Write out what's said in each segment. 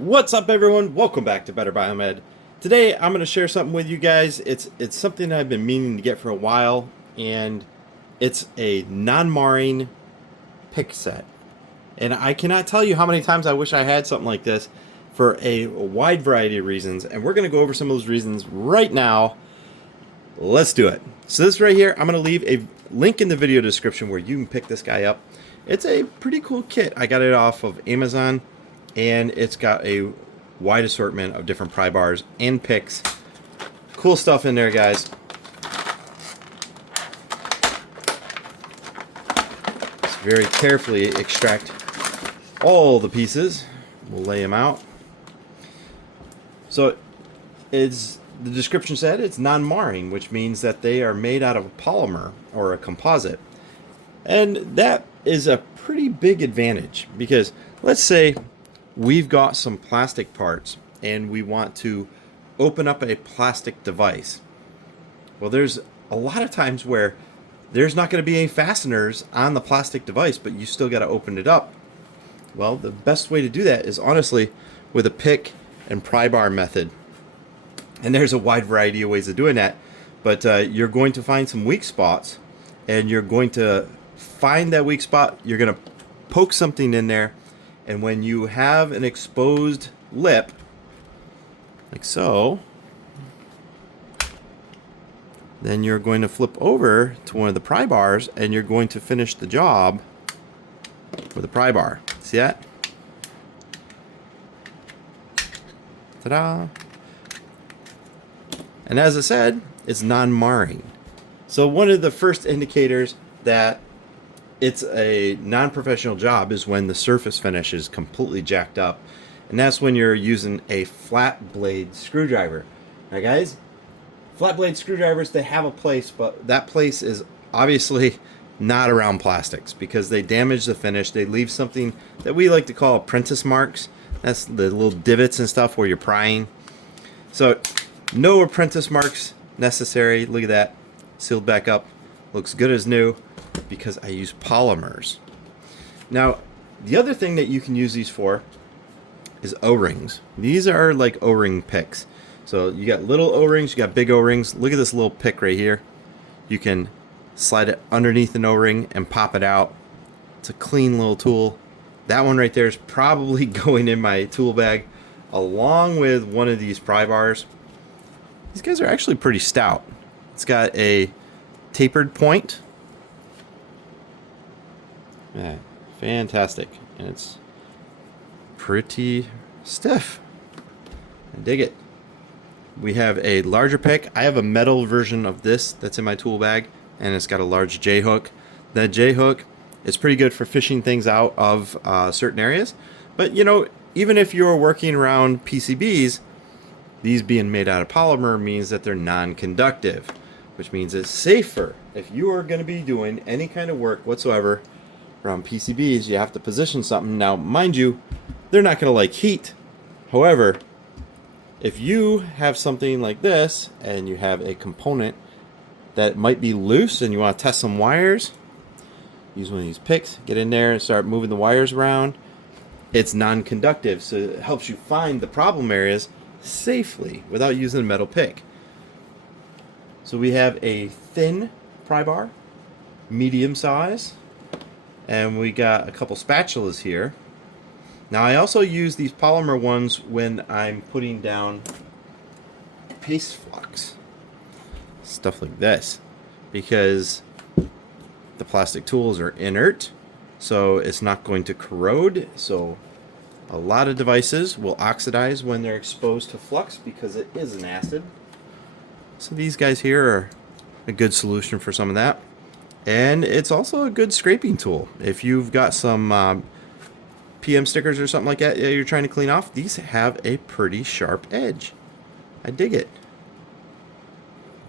What's up, everyone? Welcome back to Better Biomed. Today I'm going to share something with you guys. It's something I've been meaning to get for a while, and it's a non-marring pick set. And I cannot tell you how many times I wish I had something like this for a wide variety of reasons, and we're going to go over some of those reasons right now. Let's do it. So this right here, I'm going to leave a link in the video description where you can pick this guy up. It's a pretty cool kit. I got it off of Amazon, and it's got a wide assortment of different pry bars and picks. Cool stuff in there, guys. Just very carefully extract all the pieces. We'll lay them out. So it's, the description said it's non-marring, which means that they are made out of a polymer or a composite. And that is a pretty big advantage, because let's say we've got some plastic parts and we want to open up a plastic device. Well, there's a lot of times where there's not going to be any fasteners on the plastic device, but you still got to open it up. Well, the best way to do that is honestly with a pick and pry bar method. And there's a wide variety of ways of doing that, but you're going to find some weak spots, and you're going to find that weak spot. You're going to poke something in there, and when you have an exposed lip, like so, then you're going to flip over to one of the pry bars, and you're going to finish the job with a pry bar. See that? Ta-da! And as I said, it's non-marring. So one of the first indicators that it's a non-professional job is when the surface finish is completely jacked up. And that's when you're using a flat blade screwdriver. Now guys, flat blade screwdrivers, they have a place, but that place is obviously not around plastics, because they damage the finish. They leave something that we like to call apprentice marks. That's the little divots and stuff where you're prying. So no apprentice marks necessary. Look at that, sealed back up, looks good as new, because I use polymers. Now, the other thing that you can use these for is O-rings. These are like O-ring picks. So you got little O-rings, you got big O-rings. Look at this little pick right here. You can slide it underneath an O-ring and pop it out. It's a clean little tool. That one right there is probably going in my tool bag along with one of these pry bars. These guys are actually pretty stout. It's got a tapered point. Yeah, fantastic. And it's pretty stiff. I dig it. We have a larger pick. I have a metal version of this that's in my tool bag, and it's got a large J-hook. That J-hook is pretty good for fishing things out of certain areas. But you know, even if you're working around PCBs, these being made out of polymer means that they're non-conductive, which means it's safer. If you are going to be doing any kind of work whatsoever around PCBs, you have to position something. Now, mind you, they're not going to like heat. However, if you have something like this and you have a component that might be loose and you want to test some wires, use one of these picks, get in there and start moving the wires around. It's non-conductive, so it helps you find the problem areas safely without using a metal pick. So we have a thin pry bar, medium size, and we got a couple spatulas here. Now I also use these polymer ones when I'm putting down paste flux, stuff like this, because the plastic tools are inert, so it's not going to corrode. So a lot of devices will oxidize when they're exposed to flux because it is an acid. So these guys here are a good solution for some of that. And it's also a good scraping tool. If you've got some PM stickers or something like that you're trying to clean off, these have a pretty sharp edge. I dig it.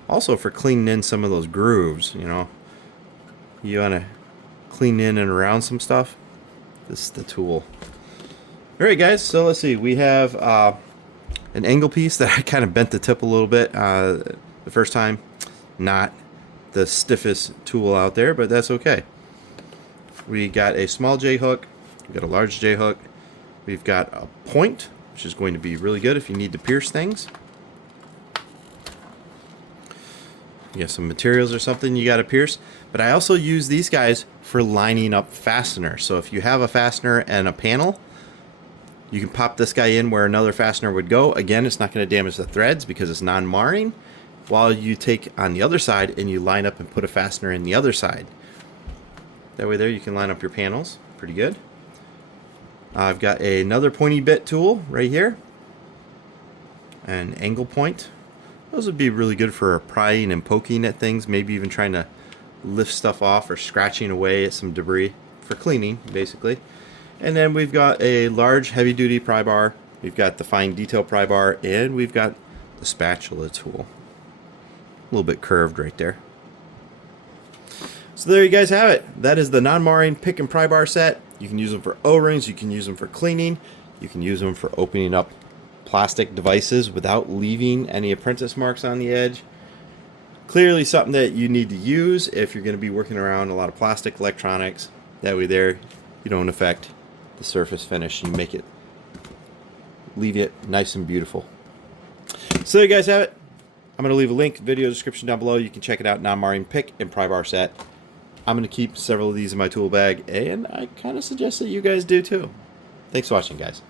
Also for cleaning in some of those grooves, you know. You want to clean in and around some stuff, this is the tool. Alright guys, so let's see, we have an angle piece that I kind of bent the tip a little bit the first time. Not the stiffest tool out there, but that's okay. We got a small J hook, we got a large J hook, we've got a point which is going to be really good if you need to pierce things. You got some materials or something you got to pierce. But I also use these guys for lining up fasteners. So if you have a fastener and a panel, you can pop this guy in where another fastener would go. Again, it's not going to damage the threads because it's non-marring. While you take on the other side and you line up and put a fastener in the other side. That way there you can line up your panels. Pretty good. I've got another pointy bit tool right here. An angle point. Those would be really good for prying and poking at things, maybe even trying to lift stuff off or scratching away at some debris for cleaning, basically. And then we've got a large heavy-duty pry bar. We've got the fine detail pry bar, and we've got the spatula tool. A little bit curved right there. So there you guys have it. That is the non-marring pick and pry bar set. You can use them for O-rings, you can use them for cleaning, you can use them for opening up plastic devices without leaving any apprentice marks on the edge. Clearly something that you need to use if you're going to be working around a lot of plastic electronics. That way there you don't affect the surface finish. You make it, leave it nice and beautiful. So there you guys have it. I'm going to leave a link, video description down below. You can check it out, non-marring pick and pry bar set. I'm going to keep several of these in my tool bag, and I kind of suggest that you guys do too. Thanks for watching, guys.